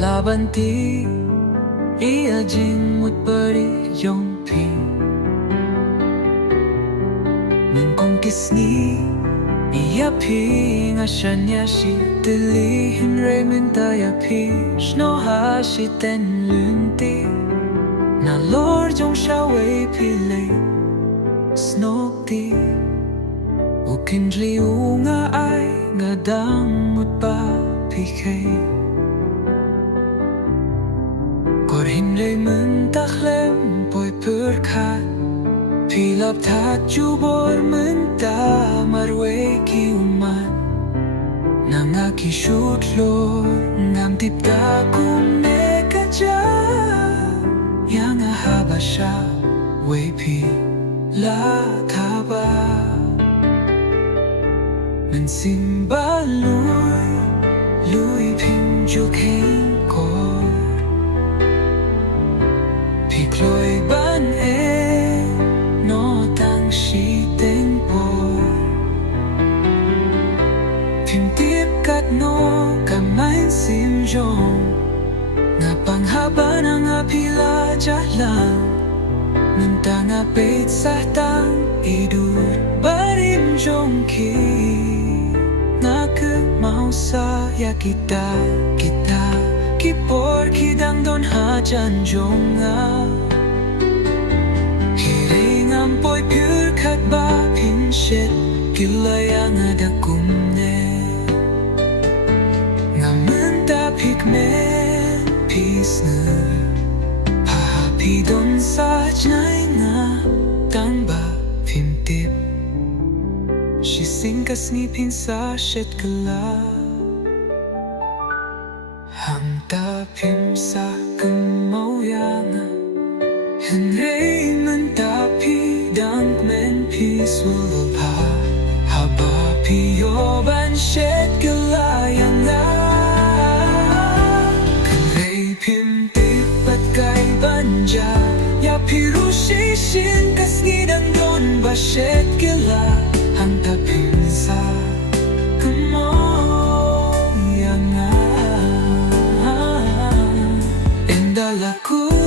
laban ti ia jing một bari jong pi mình con kiss ni ia pi nga shanya shi tili hin re min ta ya pi sno ha shi ten lun ti na lord jong sha wei pi le sno ti u kin dli u nga ai nga dang một ba pi khay Kor hinley mun takhlem poi purkat Pilap tat jubor mun ta marwe ki umat Nanga ki shoot lor ngam tip ta kum ne kaja Yang habasha we pi la thaba Mình simba lui pin juk hein ko Lôi ban e nó tăng shi tên bồi phim tiếp cắt nó cả mãi sim jong ngà bằng ha ban ngà pila jalan mình ta ngà beit sa tang idur barim jong ki ngà cứ mau sa ya kita kipor kidang don ha jan jong ngà Ngam poi pure kat ba pin shet Kila yang ada kumne Ngam menta pigmen pisne Pahapi don saj nai nga Tang ba pim tip She sing kas ngi pin sa shet kala Hang ta pim sa kumau yang Hình rei men ta pi dang men peaceful pa Haba pi yo ban shed gala yang ga Kan rei pim tip pat kai banja Ya pi ru shi shin kas ngi dang don ba shed gala Hang ta pim sa Kamo yang ga Endala ku